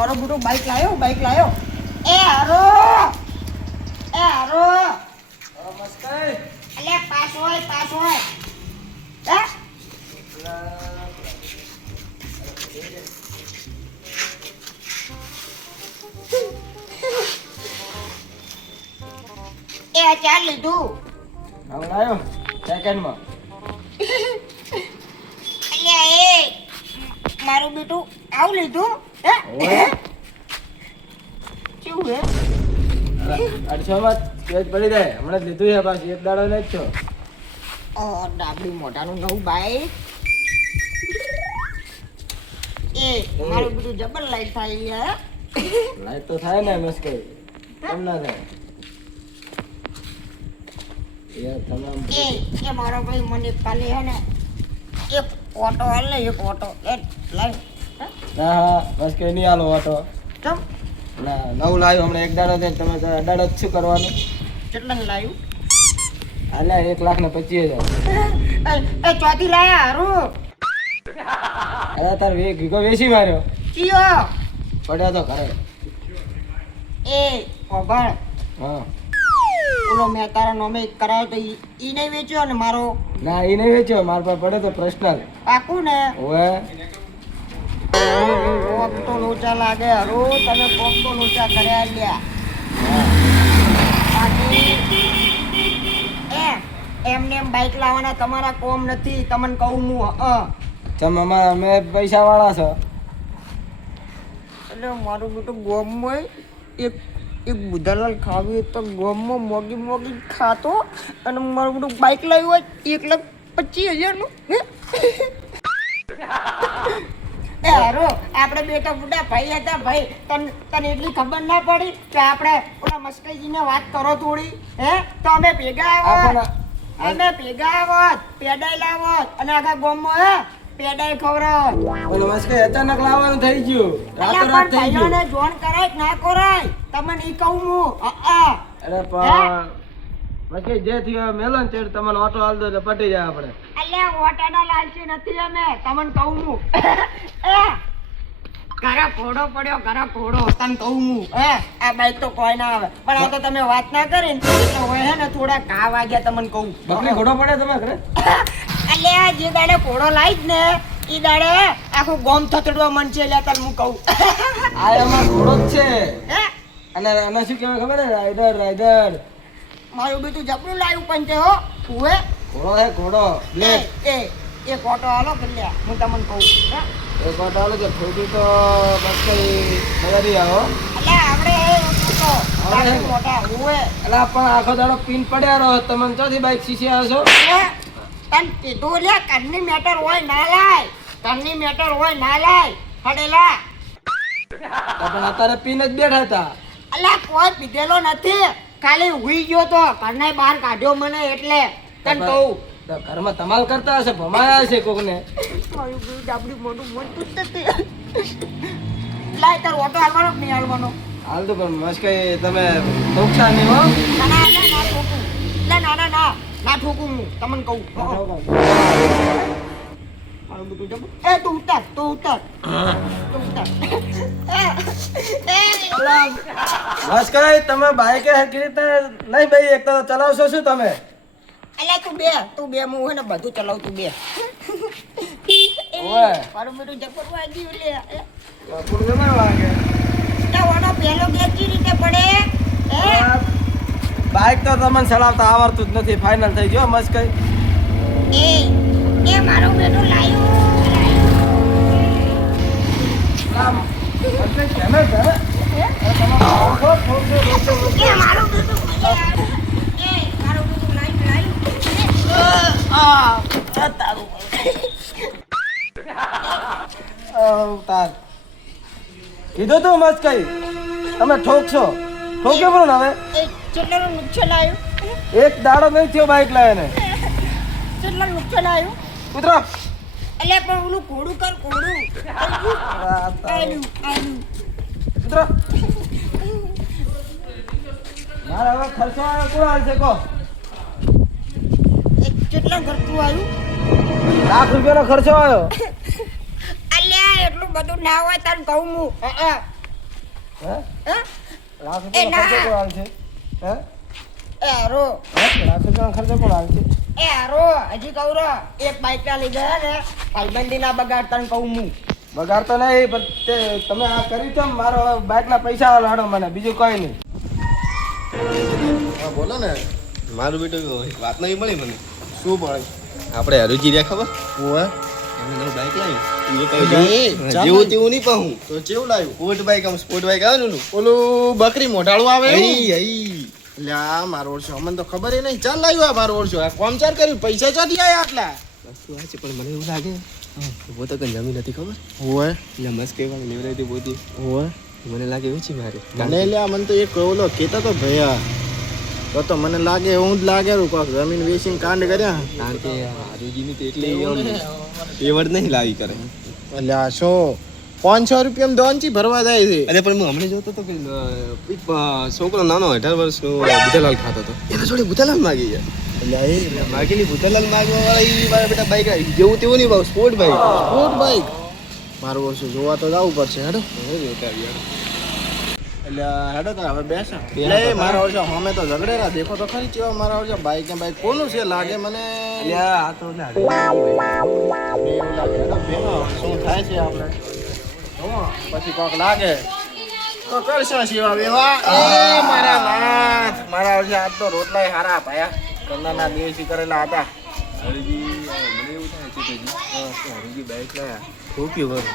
મારો બુટો બાઈક લાયો એ હારો મસ્ત અલે પાસ હોય હે એ ચાલ લીધું લાયો સેકન્ડમાં અલ્યા એ મારું બેટું આવું લીધું હે ઓય કેવું હે 800 માં પેજ પડી જાય હમણાં જ લીધું છે પાછું એક દાડો નહીં છો ઓ ડાબડી મોઢાનું નવું બાઈક એ મારું બેટું જબર લાઈટ થાય લ્યા લાઈટ તો થાય ને મુશ્કેલ કેમ ના થાય યાર તમામ એ મારો ભાઈ મને કાલે હે ને એક ઓટો હાલ ને એક ઓટો એ લાઈવ હા મુશ્કેલ નહીં હાલો ઓટો ચમ ના નવું લાવ્યું હમણાં એક દાડો થાય તમે અડાડો જ શું કરવાનું કેટલાને લાવ્યું હાલે 1,25,000 એ ચોથી લાયા હારું અરે તાર વીઘો વેચી માર્યો ચિયો પડ્યો તો ઘરે એ ઓભાળ હા ઓલો મેં તારા નામે કરાયો તો ઈ નહીં વેચ્યો ને મારો ના એ નહીં વેચ્યો મારા પાસે પડ્યો તો પર્સનલ પાકું ને ઓવે કોક તો લોચા લાગે હરું તમે કોક તો લોચા કર્યા લ્યા બાકી એમને એમ બાઈક લાવવાના તમારા કોમ નથી તમને કહું હું તમે અમે પૈસા વાળા છો એટલે મારું બેટું ગોમ હોય એક બુધાલાલ ખાવી તો ગોમમાં મોગી ખાતો અને મારું બેટું બાઈક લાવ્યું હોય 1,25,000 નું એ હારો આપણે બે તો બુડા ભાઈ હતા ભાઈ તને એટલી ખબર ના પડી કે આપણે ઓલા મસ્કઈજીને વાત કરો થોડી હે તો અમે ભેગા આવત પેડાઈ લાવત અને આખા ગોમમાં હે પેડાઈ ખવડાવત ઓલો મસ્કે અચાનક લાવવાનું થઈ ગયું રાતોરાત થઈ ગયું ભાઈઓને જોન કરાય કે ના કરાય તમને ઈ કહું હું અરે પણ મસ્કે જે થયો મેલો ને ચેડ તમને ઓટો હાલ દો એટલે પટી જાય આપણે અલ્યા ઓટાના લાલચી નથી અમે તમને કહું હું ઘરે ઘોડો પડ્યો તને કહું હું આ બાઈક તો કોઈ ના આવે પણ આ તો તમે વાત ના કરી ને એટલે હોય હે ને થોડા ઘા વાગ્યા તમને કહું બકરી ઘોડો પડે તમે ઘરે અલ્યા જે દાડે ઘોડો લાવી જ ને ઈ દાડે આખું ગોમ થતડવા મન છે એટલે તને હું કહું આ એમાં ઘોડો જ છે હે અને આને શું કહેવાય ખબર હે રાઈડર મારું બેટું જબરું લાવ્યું પણ તે હો હુએ ઘોડો હે ઘોડો બ્લેક એ ફોટો હાલો પેલ્યા હું તમને કહું એક વાર હાલો કે થોડી તો બસ કઈ નગરી આવો એટલે આપણે મોટા હુએ એટલે પણ આખો દાડો પીન પડ્યા રહો તમને ચોથી બાઈક શીશી આવ્યો છો તન કીધું લે કરની મેટર હોય ના લાય હડેલા પણ અત્યારે પીન જ બેઠા હતા અલ્યા કોઈ પીધેલો નથી ખાલી હુઈ ગયો તો ઘરને બહાર કાઢ્યો મને એટલે તને કહું તો ઘરમાં ધમાલ કરતા હશે ભમાયા હશે કોકને મારું ગયું ડાબડી મોઢું મન તૂટતે લાય તાર ઓટો હાલવાનો કે નહીં હાલવાનો હાલ તો પણ મસ્કઈ તમે નુકસાન નહીં હો ના ઠોકું ના ઠોકું હું તમને કહું મારું બધું જબ એ તું ઉતાર મસ્કઈ તમે બાઈક હરખી રીતે નહીં ભાઈ એક તો ચલાવશો શું તમે અલ્યા તું બે હું હે ને બધું ચલાવું તું બે ઓય મારું બધું જબર વાગ્યું લે પૂરું જમાય વાગે તો ઓનો પહેલો ગેર કી રીતે પડે હે બાઈક તો તમને ચલાવતા આવડતું જ નથી ફાઇનલ થઈ ગયો મસ્કઈ એ મારું બેટું લાયું કીધું તું મસ્કઈ તમે ઠોકશો ઠોક્યો બોલો ને હવે કેટલાનું નુકસાન આવ્યું એક દાડો નહીં થયો બાઈક લાવે ને કેટલાનું નુકસાન આવ્યું કૂતરો એટલે પણ ઓલું ઘોડું આલ્યું કૂતરો મારા હવે ખર્ચો આવ્યો કોણ હાલશે કહો કેટલા ખર્ચું આવ્યું ₹1,00,000 ખર્ચો આવ્યો અલ્યા એટલું બધું ના હોય તને કહું હું હે હે લાખ એ રૂપિયાનો ના. ખર્ચો કોણ હાલશે? હે એ હારો લાખ રૂપિયાનો ખર્ચો કોણ હાલશે? એ હારો હજી કહું રો એક બાઈક ના લઈ ગયા ને ભાઈબંધી ના બગાડ તને કહું હું બગાડતો નહીં પણ તે તમે આ કર્યું છે મારો બાઇકના પૈસા લાડો મને બીજું કોઈ નહીં. હા બોલો ને. મારું બેટું વાત નહીં મળી મને. શું પડે? આપણે હરુજી રહ્યા ખબર ઓવે એમને નવું બાઇક લાવ્યું ચાલ જેવું ભાઈ. તેવું નહીં પાહું તો કેવું લાવ્યું? સ્પોર્ટ બાઇક આમ સ્પોર્ટ બાઇક આવે ને ઓલું બકરી મોઢાળું આવે એવું? હઈ હઈ એટલે આ મારો ઓળશો અમને તો ખબર ય નહીં. ચાલ લાવ્યો આ મારો ઓળશો. આ કોમ ચાર કર્યું પૈસા ચોથી આયા આટલા? વસ્તુ આ છે પણ મને એવું લાગે वो तो कहीं जमीन નથી ખબર ઓવે એટલે મસ્ત કહેવાય લેવરાઈ હતી પોતી ઓવે મને લાગે ઓછી મારે મને લ્યા મને તો એક ઓલો કહેતા તો ભૈયા તો મને લાગે હું જ લાગેલું કોક જમીન વેચીને કાંડ કર્યા. કારણ કે આરુજીની તો એટલી એવડ નહીં લાવી કરે એટલે આ શું 500 રૂપિયામાં દોનચી ભરવા જાય છે? અરે પણ હું હમણાં જોતો હતો કે એક છોકરો નાનો 18 વર્ષનો બુધાલાલ ખાતો હતો એના જોડે બુધાલાલ માગી ગયા એટલે એ માગીની બુધાલાલ માગવા વાળા ઈ મારા બેટા બાઈક જેવું તેવું નહીં ભાવ સ્પોર્ટ બાઈક સ્પોર્ટ બાઈક મારું વર્ષે જોવા તો જવું પડશે હેડો. એટલે હેડો તો હવે બેસા. એટલે મારા વર્ષે અમે તો ઝઘડેલા દેખો તો ખરી કેવા મારા વર્ષે બાઈક ને બાઈક કોનું છે લાગે મને આ તો મને એવું લાગે હેડો બેનો શું થાય છે આપણે જોવો પછી કોક લાગે તો કરશો સેવા બેવા. એ મારા નાથ મારા વર્ષે આજ તો રોટલાય હારા ભાયા કંદાના દેશી કરેલા હતા. હરુજી મને એવું થાય છે કે હરુજી બાઈક લાયા ઠોક્યું બરોબર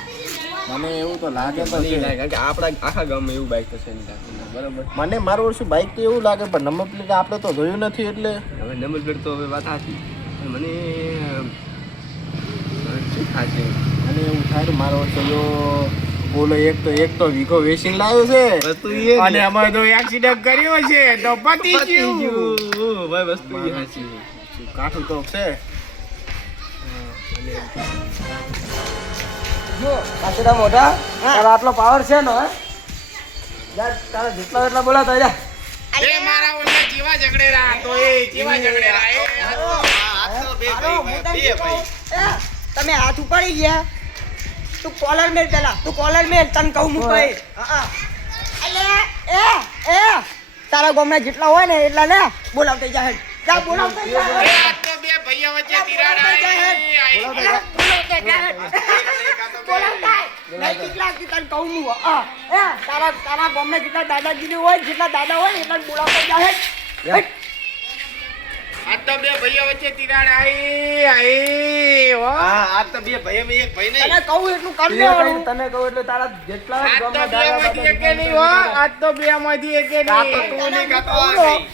મને એવું તો લાગે તો નહીં છે. લાગે કારણ કે આપણા આખા ગામમાં એવું બાઈક તો છે નહીં લાગતું બરાબર મને મારું વર્ષે બાઈક તો એવું લાગે પણ નંબર પ્લેટ આપણે તો જોયું નથી એટલે હવે નંબર પ્લેટ તો હવે વાત સાચી પણ મને શું થાય છે મને એવું થાય કે મારો વર્ષે જો બોલો એક તો વીઘો વેચીને લાવ્યો છે વસ્તુ એ અને અમારે તો એક્સિડન્ટ કર્યો છે તો પતી ગયું. ભાઈ વસ્તુ એ સાચી કાઠું તો છે. જો કાચડા મોઢા તારા આટલો પાવર છે ને હે? જા તારા જેટલા એટલા બોલાતા જા. તમે હાથ ઉપાડી ગયા તું કોલર મેલ પેલા તું કોલર મેલ તને કહું હું ભાઈ એ તારા ગામના જેટલા હોય ને એટલા ને બોલાવતા જા હેડ જા બોલાવતા જા તારા ગામના જેટલા દાદાગીરી હોય જેટલા દાદા હોય એટલા બોલાવતા જા હેડ આ તો બે ભાઈઓ તને કહું એટલું કરી દેવાનું તને કહું એટલે તારા જેટલા ગામના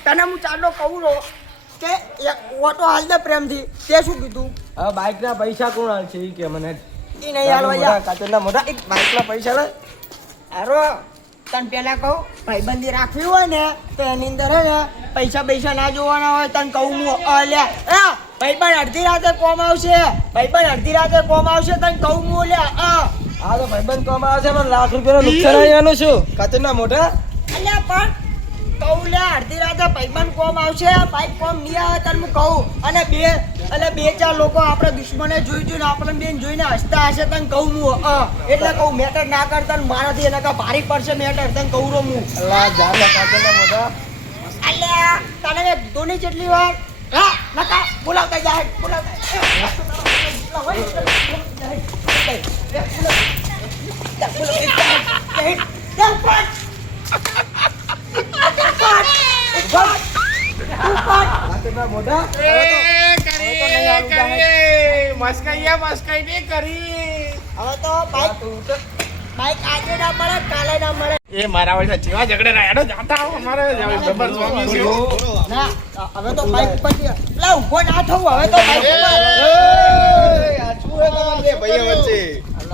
તને હું ચાલો કહું રો કે એક ઓટો હાલ દે પ્રેમથી તે શું કીધું હવે બાઈક ના પૈસા કોણ હાલ છે ઈ કે મને ઈ નહીં હાલવા જા કાચરના મોઢા એક બાઈકના પૈસા લે હારો તને પેલા કહું ભાઈબંધી રાખવી હોય ને તો એની અંદર હે ને પૈસા ના જોવાના હોય તને કહું હું અલ્યા ભાઈબંધ અડધી રાતે કોમ આવશે તને કહું હું લ્યા આ તો ભાઈબંધ કોમ આવે છે પણ લાખ રૂપિયાનું નુકસાન આવ્યાનું શું કાચરના મોઢા અલ્યા પણ કહું લે અડધી રાતે ભાઈબંધ કોમ આવશે બાઈક કોમ નહીં આવે તને હું કહું અને બે ચાર લોકો આપણે દુશ્મને જોઈને આપણે બેન જોઈને હસતા હશે તને કહું હું એટલે કહું મેટર ના કરતા ને મારાથી એના કા ભારી પડશે મેટર તને કહું રો હું અલ્લા જાને કાચરના મોઢા અલ્યા તને મેં ધોની જેટલી વાર હા નકા બોલાવતા જા બોલાવતા કાચરના મોઢા હવે તો બાઈક આજે ના મળે કાલે ના મળે એ મારા વર્ષે જેવા ઝઘડે રાયડો જાતા હો અમારે જબર સ્વામી છે ના હવે તો બાઈક પછી લા ઉભો ના થવું હવે તો બાઈક આ શું હે તમારે બે ભાઈઓ વચ્ચે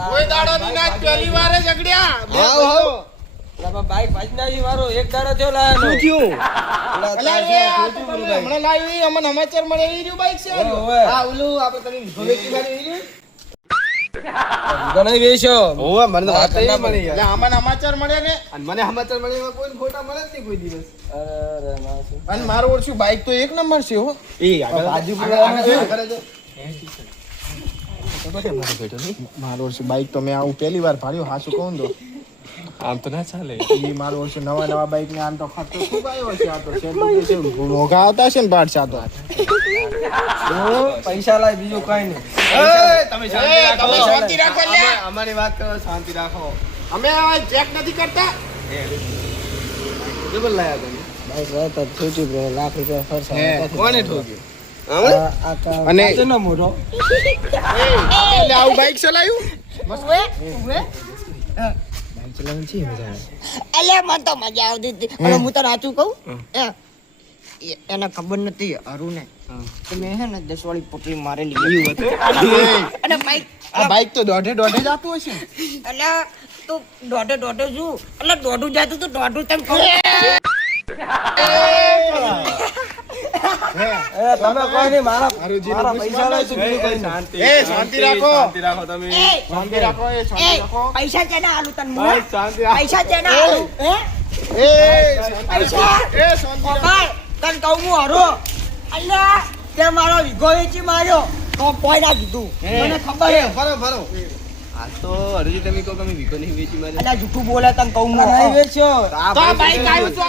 કોઈ દાડો ની ના પહેલી વારે ઝઘડ્યા હાવ હાવ બાઈક વાજના જી મારો એક દાડો થયો લાયો શું થયું હમણાં લાવ્યું ઈ અમને સમાચાર મળે ઈ રહ્યું બાઈક છે હા ઓલું આપણે તમે ભવેતી મારી ઈ ગણાઈ વેચ્યો ઓવા મને તો વાત નહીં મળી એટલે અમને સમાચાર મળે ને અને મને સમાચાર મળે એમાં કોઈ ખોટા મળે જ નહીં કોઈ દિવસ અરે માસુ અને મારું ઓળશું બાઈક તો એક નંબર છે હો એ આગળ બાજુ મારો ઓળશું બાઈક તો મેં આવું પહેલી વાર ભાડ્યું હાસું કહું તો આમ તો ના ચાલે ઈ મારું ઓછું નવા બાઈક ને આમ તો ખર્ચો ખૂબ આવ્યો છે આ તો છે મોઘા આવતા છે ને પાડશા તો પૈસા લાય બીજું કઈ નહીં તમે એ, તમે શાંતિ રાખો લ્યા. અમારી વાત કરો શાંતિ રાખો અમે ચેક નથી કરતા. ડબલ લાયા તમે બાઈક રહે તો છૂટી ગયો, લાખ રૂપિયા ખર્ચ કોને ઠોક્યું અને ના મોટો એટલે આવું બાઈક ચલાવ્યું અલ્યા મને તો મજા આવતી હતી અને હું તો સાચું કહું એને ખબર નથી અરુને કે મેં હે ને 10 વાળી પોટલી મારેલી અને બાઈક આ બાઈક તો દોઢે જ આપતું હશે ને? એટલે તું દોઢે શું એટલે દોઢું જાતું તું દોઢું તેમ કહું તમે કોઈ નહીં મારા મારુજીનો પૈસા લાય તું બીજું કઈ શાંતિ રાખો. શાંતિ રાખો તમે શાંતિ રાખો. શાંતિ રાખો. પૈસા ચેના આલું તને બસ શાંતિ રાખો. પૈસા ચેના આલું હે પૈસા શાંતિ પકડ તને કહું હું હરો અલ્યા તે મારો વીઘો વેચી માર્યો તો કોઈ ના કીધું મને ખબર હે ભરો આ તો હરજી તમે કહો કે અમે વીકો નહીં વેચી મારે અલ્યા જૂઠું બોલે તને કહું હું વેચ્યો તો આ બાઈક આવ્યું તો